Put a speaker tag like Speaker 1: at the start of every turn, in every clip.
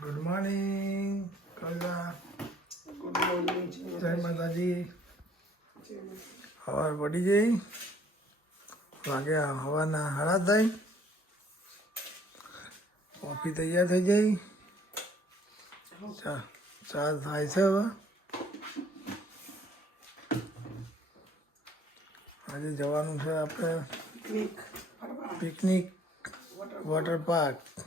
Speaker 1: Good morning Kalla
Speaker 2: good morning
Speaker 1: જય માતાજી સવાર પડી ગઈ વાગ્યા હવાના હાડા થઈ કોફી તૈયાર થઈ ગઈ ચા ચા થાય છે હવે આજે જવાનું છે આપણે
Speaker 2: પિકનિક ફરવા
Speaker 1: પિકનિક વોટર પાર્ક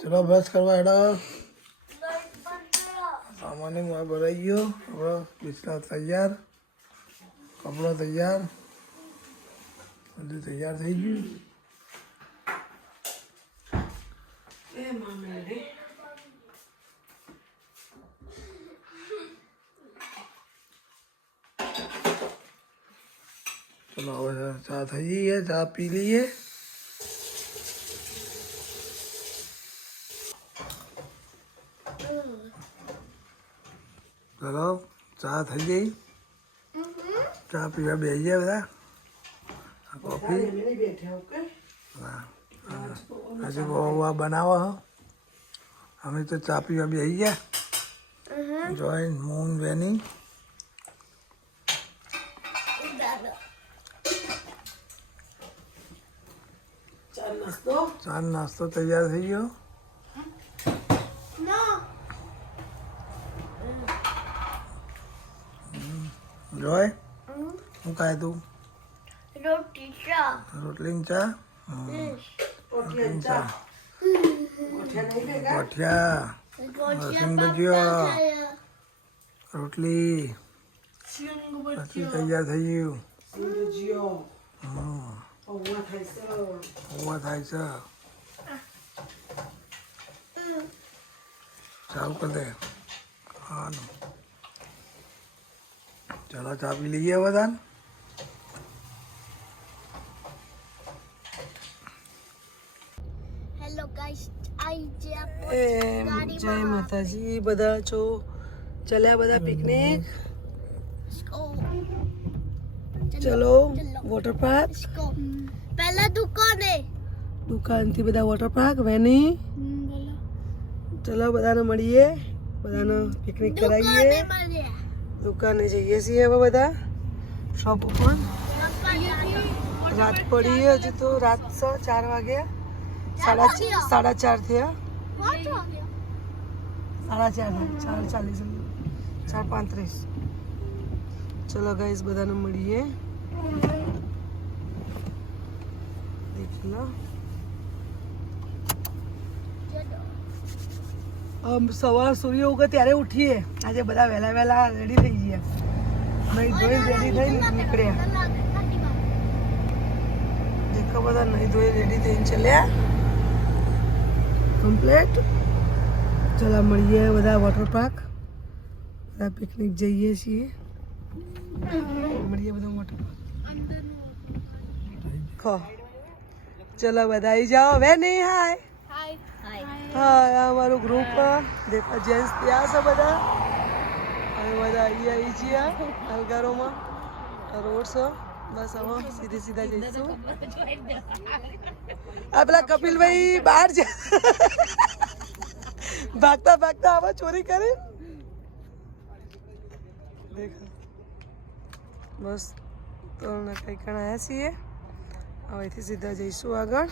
Speaker 1: ચલો બસ કરવા હેડો સામાન માં ભરાઈ ગયો આપણો બિસ્લા તૈયાર કપડો તૈયાર બધું તૈયાર થઈ ગયું
Speaker 2: એ મામે રે
Speaker 1: ચલો હવે ચા થઈ ગઈ છે ચા ચલો ચા થઈ ગઈ ચા પીવા બેસી ગયા બધા આ કોફી
Speaker 2: એમને નહીં બેઠા ઓકે
Speaker 1: હજી બહુ બનાવો હો અમે તો ચા પીવા બેસી ગયા જોઈન મૂન વેની
Speaker 2: ચાર નાસ્તો
Speaker 1: ચા નાસ્તો તૈયાર થઈ ગયો જોય શું ખાય તું
Speaker 3: રોટી ચા
Speaker 1: રોટલી ને ચા
Speaker 2: ઓટલે ચા ઓઠ્યા નહીં ભેગા
Speaker 1: ગોઠિયા લસણ ભજીયો રોટલી પછી તૈયાર થઈ ગયું
Speaker 2: સિંધુ જીઓ
Speaker 1: હમ
Speaker 2: પૌવા થાય છે
Speaker 1: ઉભા થાય છે ચાલુ કરી દે ખાવાનું ચાલો ચા પી લઈએ બધા
Speaker 3: હેલો ગાઈસ આઈ જે આપો
Speaker 2: એમ જય માતાજી બધા છો ચલ્યા બધા પિકનિક ચલો વોટર પાર્ક
Speaker 3: પહેલા દુકાને
Speaker 2: દુકાનથી બધા વોટર પાર્ક વેની ચલો બધાને મળીએ બધાને પિકનિક કરાવીએ
Speaker 3: દુકાને
Speaker 2: જઈએ છીએ હવે બધા. શોપ ઉપર. રાત પડી હજુ તો રાત ચાર વાગ્યા સાડા સાડા ચાર થયા. સાડા ચાર ચાર ચાલીસ ચાર પાંત્રીસ. ચલો ગાઈસ બધાને મળીએ. દેખી લો. સવાર સૂર્ય ઉગે ત્યારે ઉઠીએ. આજે બધા વહેલા વહેલા રેડી થઈ જઈએ. નહીં ધોઈ રેડી થઈ નીકળ્યા દેખો બધા નહીં ધોઈ રેડી થઈને ચલ્યા. કમ્પ્લેટ ચલા મળીએ બધા વોટર પાર્ક બધા પિકનિક જઈએ છીએ. મળીએ બધા વોટર પાર્ક ચલો બધા આવી જાઓ. વે નહીં હાય હા અમારું ગ્રુપ દેખા જેન્ટ્સ ત્યાં છે બધા. અમે બધા અહીંયા આવી છીએ હલગારોમાં રોડ છે. બસ હવે સીધી સીધા જઈશું. આ પેલા કપિલભાઈ બહાર છે ભાગતા ભાગતા આવા ચોરી કરી. દેખા. બસ તો કઈ કણ આવ્યા છીએ હવેથી સીધા જઈશું આગળ.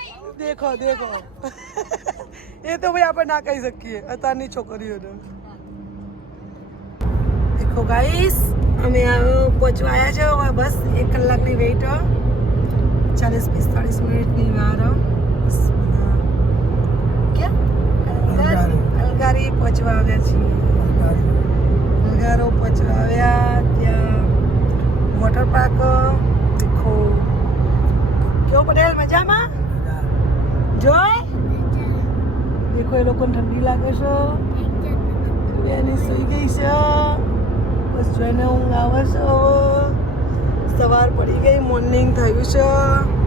Speaker 2: દેખો દેખો. એ તો ભાઈ આપણે ના કહી શકીએ. અત્યારની છોકરીઓને. દેખો ગાઈસ અમે પહોંચવા આવ્યા છે હવે બસ એક કલાકની વેઇટ ચાલીસ પિસ્તાળીસ મિનિટની વાર.
Speaker 1: અલગારી
Speaker 2: પહોંચવા આવ્યા છીએ. અલગારો પહોંચવા આવ્યા ત્યાં વોટર પાર્ક દેખો. કેવો પટેલ મજામાં? જોય દેખો, એ લોકોને ઠંડી લાગે છે. બેની સુઈ ગઈ છે. બસ જોઈને ઊંઘ આવે છે. સવાર પડી ગઈ મોર્નિંગ થયું છે.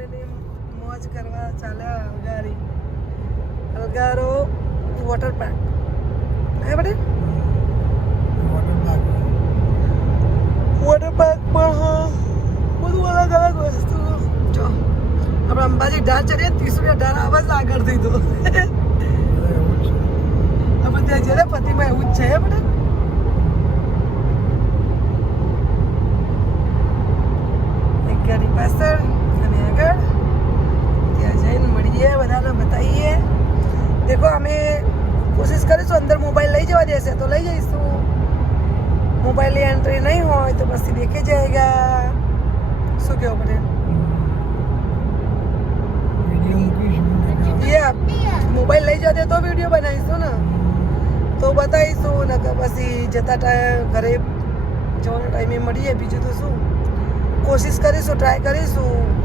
Speaker 2: પાંચ ફેમિલી મોજ કરવા ચાલ્યા અલગારી અલગારો વોટર પાર્ક હે બટે વોટર પાર્કમાં હા બધું અલગ અલગ વસ્તુ જો આપણે અંબાજી ઢાળ ચડીએ ત્રીસ રૂપિયા ઢાળ આવે છે આગળથી તો આપણે ત્યાં જઈએ પતિમાં એવું જ છે હે બટે એક જઈને મળીએ બધાને બતાવીએ દેખો અમે કોશિશ કરીશું અંદર મોબાઈલ લઈ જવા દેશે તો લઈ જઈશું મોબાઈલની એન્ટ્રી નહીં હોય તો પછી દેખે જાયગા શું કહેવું પડે એ મોબાઈલ લઈ જવા દે તો વિડીયો બનાવીશું ને તો બતાવીશું ને કે પછી જતા ટાઈમ ઘરે જવાના ટાઈમે મળીએ બીજું તો શું કોશિશ કરીશું ટ્રાય કરીશું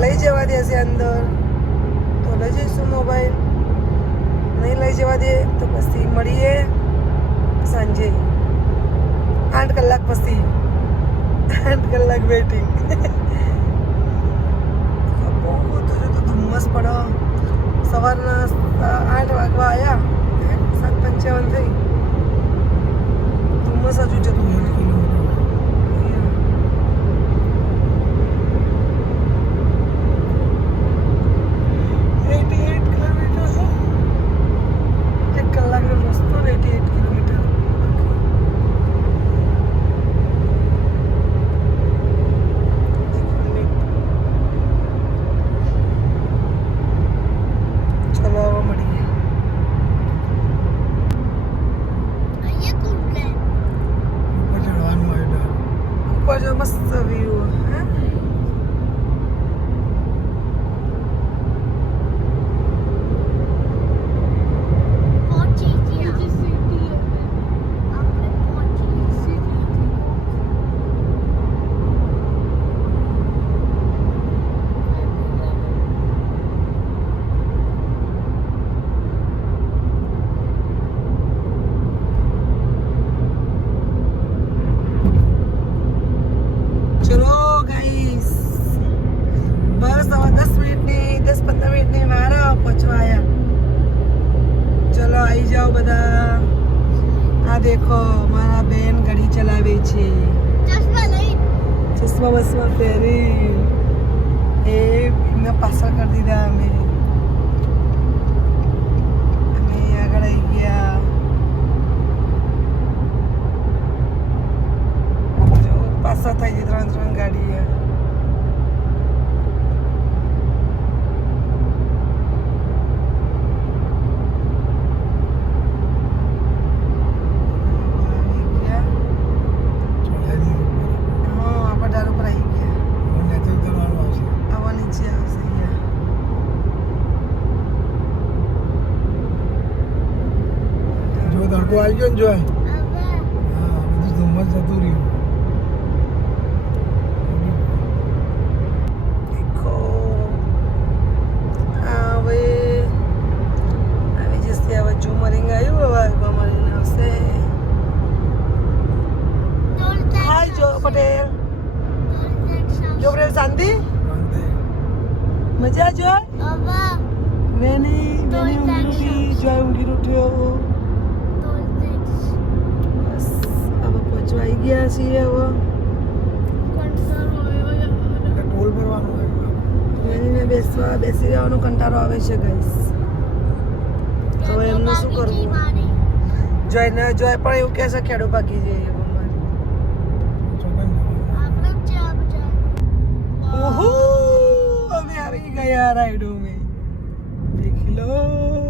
Speaker 2: લઈ જવા દેશે અંદર. તો લઈ જઈશું મોબાઈલ. નહીં લઈ જવા દે, તો પછી મળીએ સાંજે. આઠ કલાક પછી. આઠ કલાક વેઇટિંગ બહુ તો ધુમ્મસ પડો સવારના આઠ વાગવા આવ્યા સાત પંચાવન થઈ. ಹತ್ತಾಗಿದ್ರ ಅಂದ್ರೆ ಗಾಡಿ Algo. પટેલ. જો શાંતિ. મજા જો વેની વેની ઊંઘી જોય ઊંઘી બસ, હવે પહોંચવાઈ ગયા છીએ હવે.
Speaker 1: ટોલ ભરવાનું
Speaker 2: વેનીને બેસવા, બેસી રહેવાનો કંટાળો આવે છે ગાઈસ તો એમનું શું કરવું? જોઈને જોય પણ એવું કહેશે ખેડો પાકી જઈએ. ओहो अभी आ रही गया राइडों में। देख लो। oh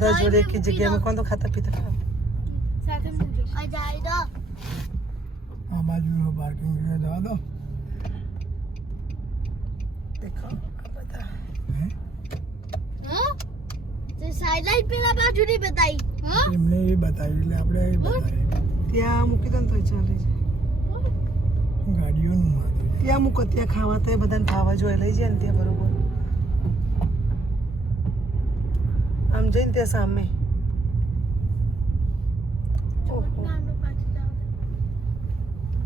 Speaker 2: दस जोड़े की जगह में कौन तो खाता
Speaker 3: पीता खा आवाज़
Speaker 1: में पार्किंग हाँ, में दवा
Speaker 2: दो। देखो पता
Speaker 3: है? તે સાઈડલાઈટ પેલા બાજુ ની બતાઈ હા
Speaker 1: એમને એ બતાવ્યું એટલે આપણે એ બતાવ્યું
Speaker 2: ત્યાં મૂકી દો ને તો ચાલે છે
Speaker 1: ગાડીઓનું માથું છે.
Speaker 2: ત્યાં મૂકો ત્યાં ખાવા તો એ બધાને ખાવા જોઈએ લઈ જાય ને ત્યાં બરોબર આમ જઈને ત્યાં સામે ઓહો.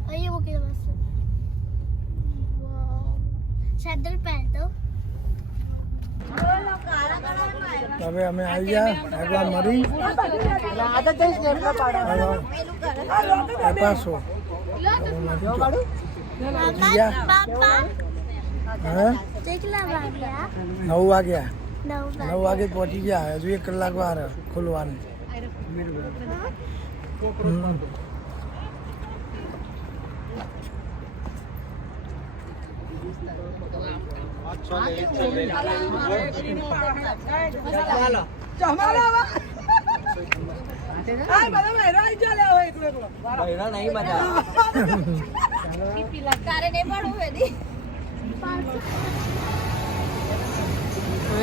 Speaker 3: અહીંયા મૂકી દો બસ સેન્ડલ પહેરતો
Speaker 1: હવે અમે આવી ગયા આગળ મરી પાછો
Speaker 3: પાપા
Speaker 1: હા
Speaker 3: કેટલા વાગ્યા
Speaker 1: નવ વાગ્યા
Speaker 3: નવ
Speaker 1: નવ વાગે પહોંચી ગયા હજુ એક કલાક વાર ખોલવાનું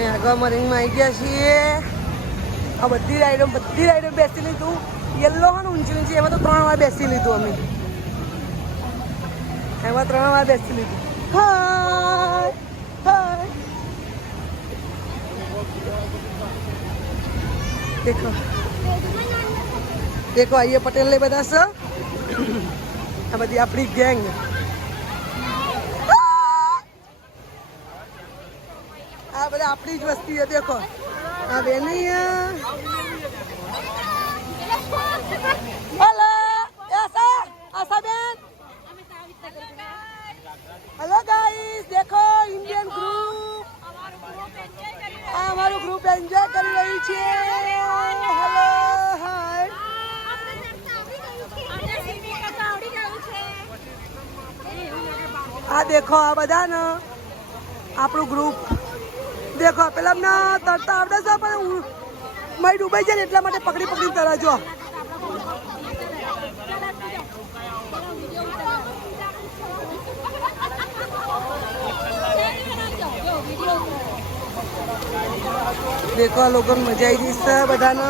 Speaker 2: આગળ મરીનમાં આવી ગયા છીએ. આ બધી રાઈડો બધી રાઈડો બેસી લીધું યલો હોય ને ઊંચી ઊંચી એમાં તો ત્રણ વાર બેસી લીધું અમે એમાં ત્રણ વાર બેસી લીધું હાય હાય દેખો દેખો આઈએ પટેલ ને બધા છે આ બધી આપણી ગેંગ આ બધા આપણી જ વસ્તી છે દેખો આ બેની ગ્રુપ એન્જોય કરી રહ્યું છે. હેલો હાય આ દેખો, આ બધાને આપણું ગ્રુપ દેખો, પેલા તરતા આવડે છે, પણ હું મય ડૂબાઈ જાય એટલા માટે પકડી પકડી તરા જો દેખો આ मजा મજા આવી જઈશ બધાને.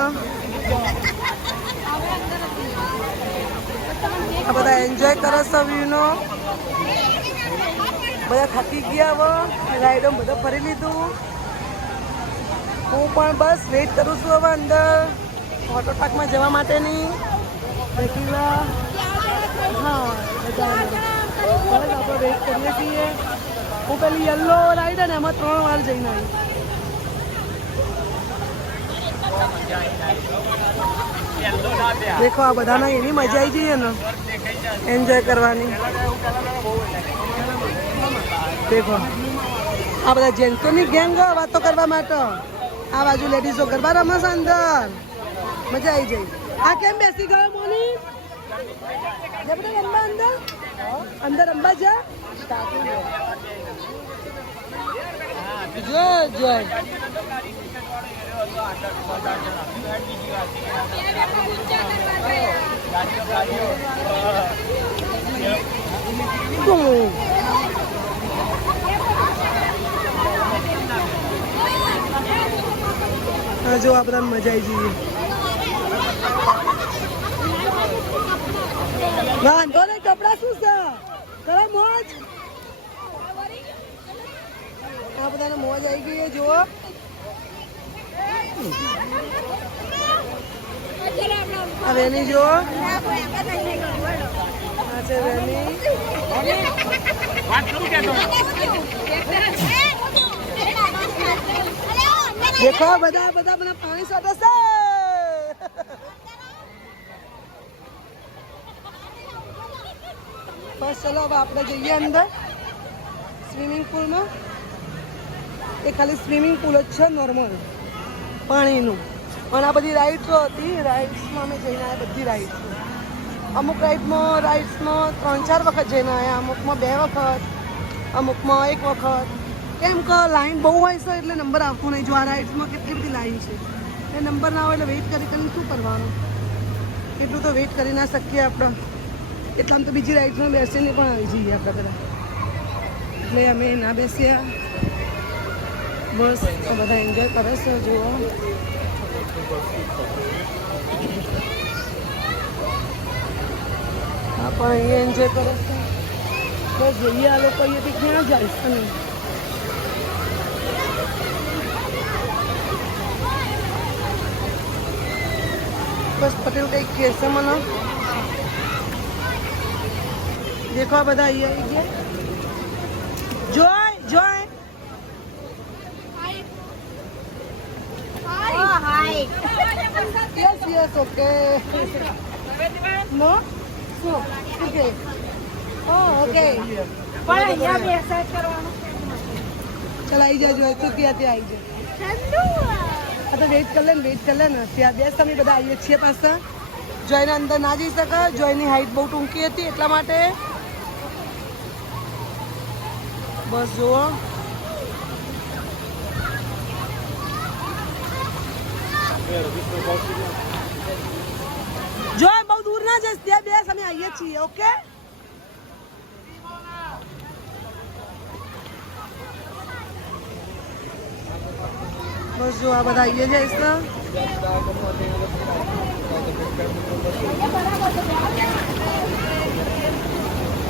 Speaker 2: બધા એન્જોય કરો છો વ્યૂનો બધા થાકી ગયા હવે. રાઈડો બધો ફરી લીધું. હું પણ બસ વેઇટ કરું છું હવે અંદર. વોટર પાર્કમાં જવા માટેની. રેગ્યુલર હા બધા વેઇટ કરીએ છીએ. હું પેલી યલો રાઈડ ને, એમાં ત્રણ વાર જઈને આવી. દેખો, આ બધાના એની મજા આવી જઈએ ને એન્જોય કરવાની. દેખો, આ બધા જેન્ટ્સોની ગેંગ, વાતો કરવા માટે. આ બાજુ લેડીઝો ગરબા રમે છે અંદર. મજા આવી જાય આ કેમ બેસી ગયો, મોની? રમવા અંદર? અંદર રમવા જા? જો જો જો આ બધા મજા આવી જઈએ. વાંધો નહીં, કપડા શું છે? કરો મોજ. આ બધાને મોજ આવી ગઈ છે વેની જો દેખો બધા બધા બધા પાણી સોટે છે. બસ ચલો, હવે આપણે જઈએ અંદર. સ્વિમિંગ પુલમાં. એ ખાલી સ્વિમિંગ પુલ જ છે નોર્મલ પાણીનું. અને આ બધી રાઇડ્સો હતી. રાઇડ્સમાં અમે જઈને આવ્યા બધી રાઇડ્સો અમુક રાઇડમાં રાઇડ્સમાં ત્રણ ચાર વખત જઈને આવ્યા અમુકમાં બે વખત, અમુકમાં એક વખત. કેમ કે લાઈન બહુ હોય છે એટલે નંબર આવતો નહીં. જો આ રાઇડ્સમાં કેટલી બધી લાઈન છે. એ નંબર ના હોય એટલે વેઇટ કરી કરીને શું કરવાનું? એટલું તો વેઇટ કરી ના શકીએ આપણે. એટલામાં તો બીજી રાઇડ્સમાં બેસીને પણ આવી જઈએ આપણે બધા. એટલે અમે ના બેસ્યા બસ તો બધા એન્જોય કરે છે જુઓ હા પણ અહીંયા એન્જોય કરે છે બસ જોઈએ આ લોકો અહીંયાથી ક્યાં જાય છે નહીં બસ પટેલ કંઈક કહે છે મને દેખો આ બધા અહીંયા આવી ગયા જોય જોય યસ યસ ઓકે નો શું ઓકે Oh, ઓકે
Speaker 4: પણ અહીંયા બે સેટ કરવાનું
Speaker 2: ચાલ આવી જાજો તો ત્યાં ત્યાં આવી જાય આ તો વેઇટ કરી લે ને વેઇટ કરી લે ને ત્યાં બેસ તમે બધા આવીએ છીએ પાસે જોઈને અંદર ના જઈ શકે જોઈની હાઈટ બહુ ટૂંકી હતી એટલા માટે બસ જુઓ જો બહુ દૂર ના જઈશ ત્યાં બેસ અમે આવીએ છીએ ઓકે બસ જો આ બધા આવીએ જઈશ ને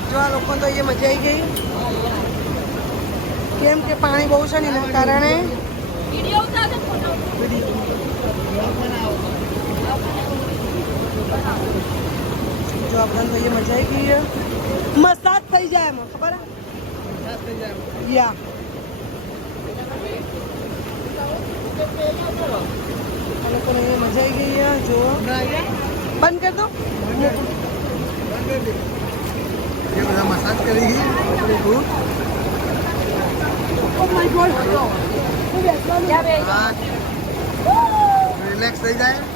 Speaker 2: જો આ લોકો તો અહીંયા મજા આવી ગઈ કેમ કે પાણી બહુ છે ને એના કારણે તો અહીંયા મજા આવી ગઈ મસાજ થઈ જાય એમાં ખબર હે? યા આ લોકોને અહીંયા મજા આવી ગઈ છે જુઓ બંધ કરી દો
Speaker 1: ये બધા મસાજ કરી ગઈ આપણી ભૂત રિલેક્સ થઈ જાય
Speaker 4: ઓછા મસ્ત આવે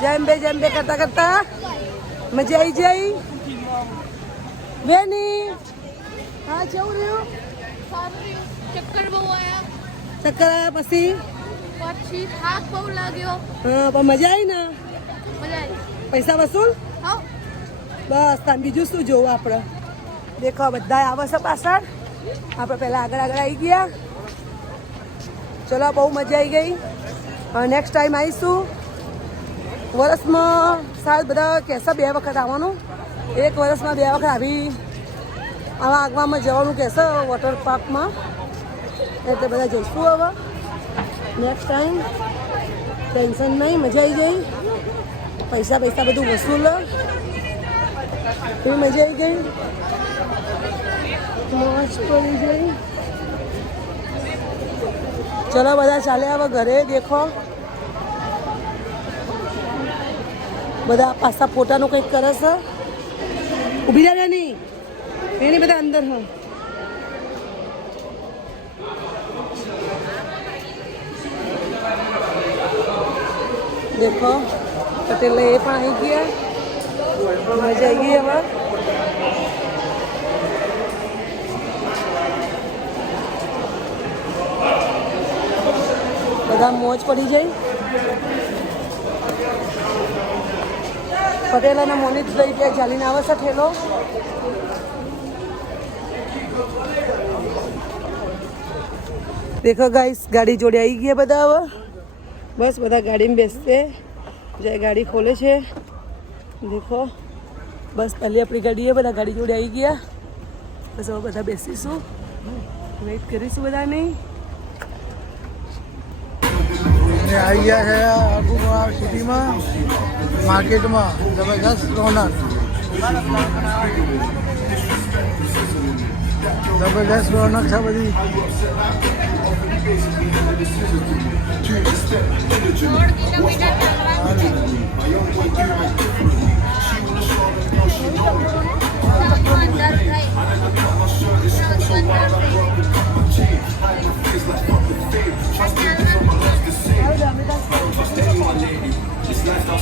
Speaker 2: જેમ બે જેમ બે કરતા કરતા મજા આવી જઈ બેની હા કેવું રહ્યું
Speaker 3: ચક્કર બહુ આયા
Speaker 2: ચક્કર આવ્યા પછી
Speaker 3: પછી થાક બહુ લાગ્યો
Speaker 2: હા પણ મજા આવી ને
Speaker 3: મજા આવી
Speaker 2: પૈસા વસૂલ
Speaker 3: હા
Speaker 2: બસ તાન બીજું શું જોવું આપણે દેખો બધા આવે છે પાછળ આપણે પહેલાં આગળ આગળ આવી ગયા ચલો બહુ મજા આવી ગઈ હવે નેક્સ્ટ ટાઈમ આવીશું વર્ષમાં સાહેબ બધા કહેશે બે વખત આવવાનું. એક વર્ષમાં બે વખત આવી આવા આગવામાં જવાનું કહેશે વોટર પાર્કમાં. એટલે બધા જઈશું હવે. નેક્સ્ટ ટાઈમ ટેન્શન નહીં, મજા આવી ગઈ. પૈસા પૈસા બધું વસૂલ. એવી મજા આવી ગઈ. મોજ પડી ગઈ. ચલો બધા ચાલે હવે ઘરે, દેખો. બધા પાછા ફોટાનું કંઈક કરે છે ઊભી રહ્યા નહીં એની બધા અંદર હા દેખો પટેલ એ પણ આવી ગયા મજા આવી ગઈ હવે બધા મોજ પડી જાય પટેલ અને મોનિતભાઈ ત્યાં ચાલીને આવે છે ઠેલો. દેખો ગાઈસ ગાડી જોડે આવી ગયા બધા હવે. બસ બધા ગાડીમાં બેસશે. જે ગાડી ખોલે છે. દેખો. બસ પહેલી આપણી ગાડી એ બધા ગાડી જોડે આવી ગયા. બસ હવે બધા બેસીશું. વેઇટ કરીશું બધાની.
Speaker 1: ને આવી ગયા છે આબુમાં સિટીમાં માર્કેટમાં જબરજસ્ત રોનક જબરજસ્ત રોનક છે બધી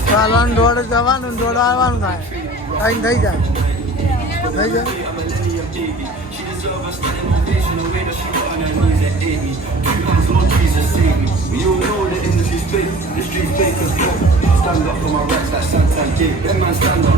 Speaker 1: ચાલવાનું દોડ જવાનું દોડ આવવાનું થાય ટાઈમ થઈ જાય થઈ જાય આ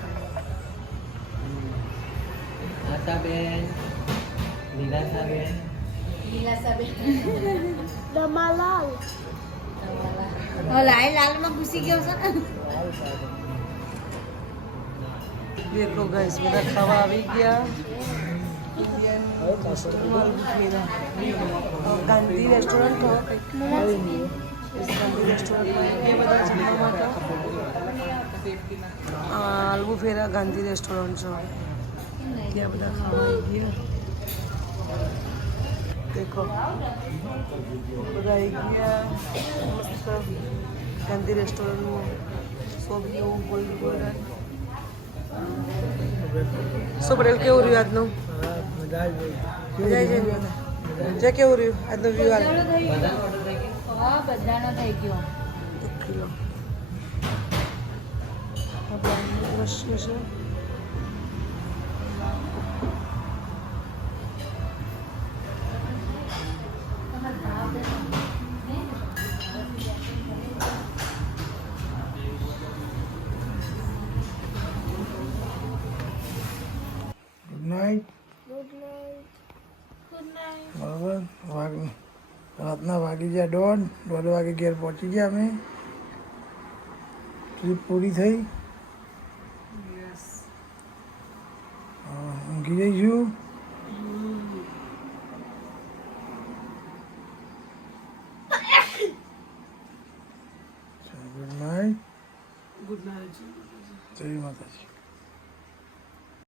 Speaker 1: બેન. લીલાસા બેન લીલાસા બેન દમાલાલ. ઓલા એ લાલમાં ઘૂસી ગયો છે. દેખો ગાઈસ બધા
Speaker 2: ખાવા આવી ગયા. ગાંધી રેસ્ટોરન્ટ ગાંધી ફેરા ગાંધી રેસ્ટોરન્ટ છે. ત્યાં બધા ખાવા ગયા દેખો બધા ગયા મસ્ત ગાંધી રેસ્ટોરન્ટમાં સોબીઓ ગોલ્ડ ગોલ્ડન શું પટેલ કેવું રહ્યું આજનું
Speaker 1: આવી
Speaker 2: જાય જે કેવું રહ્યું આજનો વ્યૂ હાલ
Speaker 4: બધાનો થઈ ગયો
Speaker 2: એક કિલો આ બહારનું દ્રશ્ય છે
Speaker 1: વાગી ગયા દોઢ દોઢ વાગે ઘેર પહોંચી ગયા અમે ટ્રીપ પૂરી થઈ હા, ઊંઘી જઈશું ગુડ નાઇટ
Speaker 2: ગુડ નાઇટ
Speaker 1: જય માતાજી